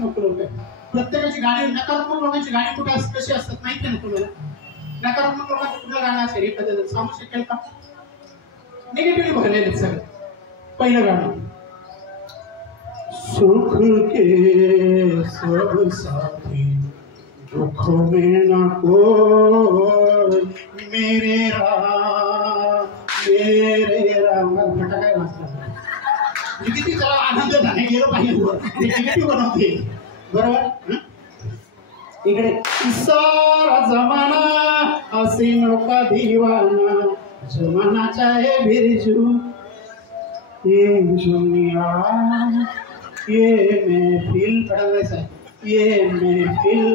नकारात्मक लोक आहेत. प्रत्येकाची गाणी, नकारात्मक लोकांची गाणी कुठे कशी असतात माहिती आहे ना तुम्हाला? नकारात्मक लोकांचं कुठलं गाणं असेल एखादं सांगू शकेल का? निगेटिव्ह भरलेले सगळं. पहिलं गाणं, सुख के सब साथी दुख में न कोई मेरे राम फटा काय वाचला म्हणजे किती त्याला आनंद झाले गेलं पाहिजे. निगेटिव्ह बनवते बरोबर. इकडे सारा जमाना हसीनों का दीवाना जमाना चाहे बिरजू ये दुनिया ये महफिल पढ़ायचं आहे. ये महफिल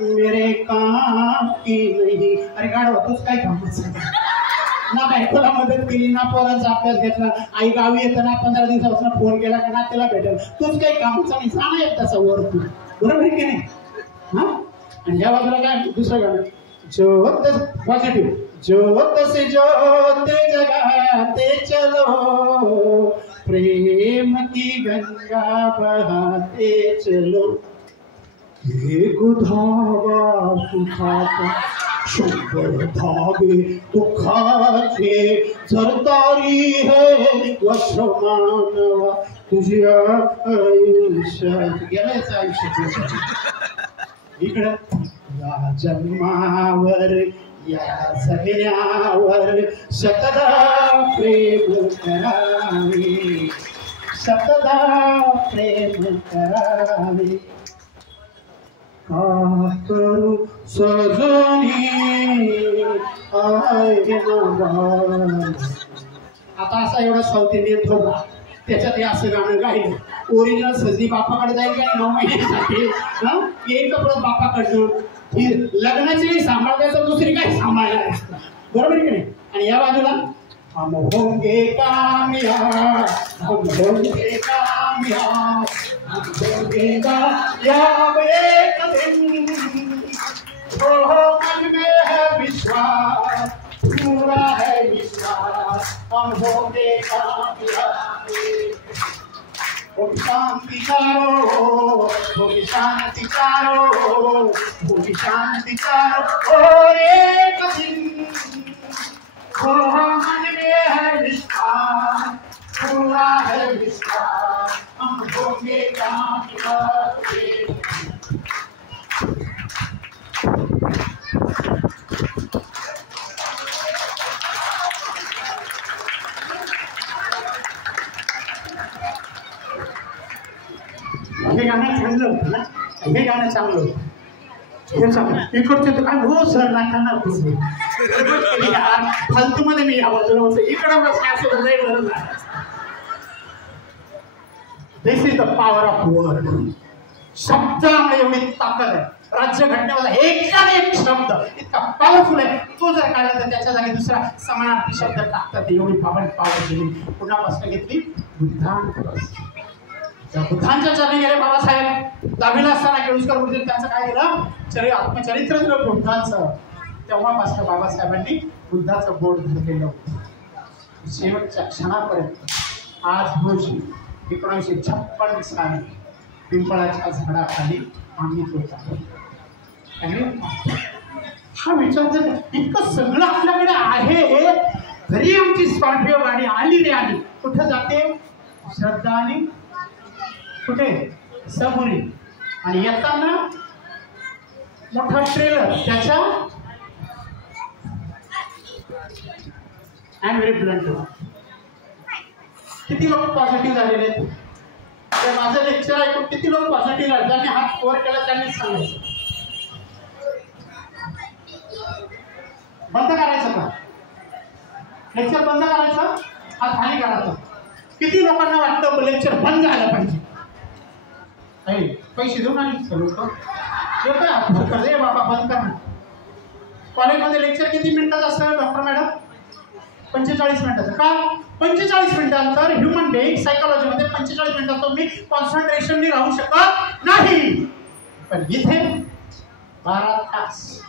मेरे काम की नहीं. अरे गाडवा तूच काय कामाचं ना? बायकोला मदत केली ना, पोरांचा अभ्यास घेतला, आई गावी येताना 15 दिवसापासून फोन केला का ना त्याला भेटेल, तूच काही कामाचा नाही. सांगा एक तसा वर तू, बरोबर आहे की नाही? हा. आणि या बाजूला काय दुसरं गाणं, ज्योत पॉझिटिव्ह, ज्योत से ज्योत जगाते चलो प्रेम की गंगा बहाते चलो एक धागा सुखाचा 100 धागे दुःखाचे जरदारी है वस्त्र मानवा तुझ्या आयुष्यात. गेल्याच आयुष्यात इकडं या जन्मावर या जगण्यावर शतदा प्रेम करावे, शतदा प्रेम करावे. का करू सजनी आय ना. आता असा एवढा साऊथ इंडियन थोडा त्याच्यात हे असं गाणं गायलं. ओरिजिनल सजनी बापाकडे जाईल का 9 महिन्यासाठी येईल का परत बापाकडनं. लग्नाची सांभाळायचं दुसरी काही सांभाळणार असतं, बरोबर की नाही? आणि या बाजूला हम होंगे कामयाब, हम होंगे कामयाब, हम होंगे कामयाब एक दिन. हो मन में है विश्वास, पूरा है विश्वास, हम होंगे कामयाब. ओम शांति चारो, ओम शांति चारो, ओम शांति चारो. और एक दिन हो मन में है विश्वास, पूरा है विश्वास, हम होंगे कामयाब. हे गाणं चांगलं होतं ना, हे गाणं चांगलं होतं. हे चांगलं इकडचे तर काय हो सर नाकांना फालतू मध्ये मी या बाजूला बसतो, इकडं बसला असं नाही बरं. This is the power of word. शब्दामुळे एवढी ताकद आहे. राज्यघटनेमध्ये एक शब्द इतका पॉवरफुल आहे, तो जर काढला तर त्याच्या जागी दुसरा समानार्थी शब्द टाकतात. एवढी पॉवर दिली. पुन्हा घेतली बुद्धांपासून. बुद्धांच्या चरणी गेले बाबासाहेब. 10वीला असताना केळुसकर गुरुजी त्यांचं काय केलं, आत्मचरित्र दिलं बुद्धांचं. तेव्हापासून बाबासाहेबांनी बुद्धाचं बोट धरलेलं होतं. शेवटच्या क्षणापर्यंत. आज रोजी 1956 साली पिंपळाच्या झाडाखाली आम्ही होता. हा विचार जर इतकं सगळं आपल्याकडे आहे, तरी आमची स्कॉर्पिओ गाडी आली रे आली. कुठं जाते? श्रद्धा आणि कुठे? सबुरी. आणि येताना मोठा ट्रेलर, त्याच्या अँड व्हेरी ब्लंट. किती लोक पॉझिटिव्ह झालेले आहेत? माझं लेक्चर ऐकून किती लोक पॉझिटिव्ह झाले? ज्यांनी हात वर केला त्यांनीच सांगायचं. बंद करायचं का लेक्चर? बंद करायचं, हात खाली करायचा. किती लोकांना वाटतं लेक्चर बंद झालं पाहिजे? पैसे देऊन आली लोक रे बाबा बंद कर. कॉलेजमध्ये लेक्चर किती मिनिटाचं असतं डॉक्टर मॅडम? 45 मिनिटाचं. का? 45 मिनिटांतर ह्युमन बेइंग सायकोलॉजीमध्ये 45 मिनिटात तुम्ही कॉन्सन्ट्रेशननी राहू शकत नाही. पण इथे 12 तास.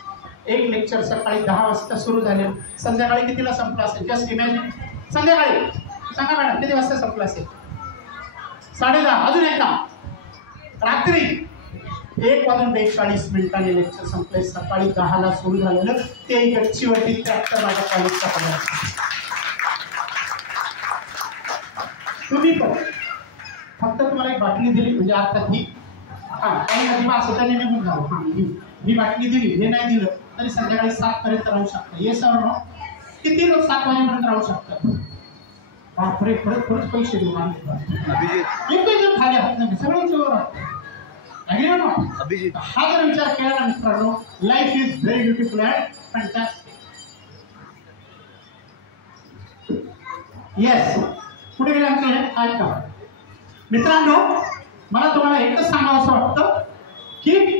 एक लेक्चर सकाळी 10 वाजता सुरू झाले, संध्याकाळी कितीला संपला असेल? Just imagine. संध्याकाळी सांगा मॅडम किती वाजता संपला असेल? 10:30. अजून एकदा रात्री 1:42 लेक्चर संपले. सकाळी 10ला सुरू झालेलं ते गच्चीवरती ट्रॅक्टर माझ्या कॉलेजचा पडायचा. तुम्ही पण फक्त तुम्हाला एक बाटली दिली म्हणजे आता ही काही नदी असं त्याने निघून जावं. ही बाटली दिली, हे नाही दिलं तरी संध्याकाळी 7 पर्यंत राहू शकता. हे सर किती लोक 7 वाजेपर्यंत राहू शकतात. बापरे, खरंच पैसे देऊन आणले खाली हात नाही सगळं जोर अभिजित. हा जर विचार केला ना मित्रांनो, life is very beautiful and fantastic. Yes, पुढे गेले आमचे ऐका मित्रांनो, मला तुम्हाला एकच सांगावं असं वाटतं की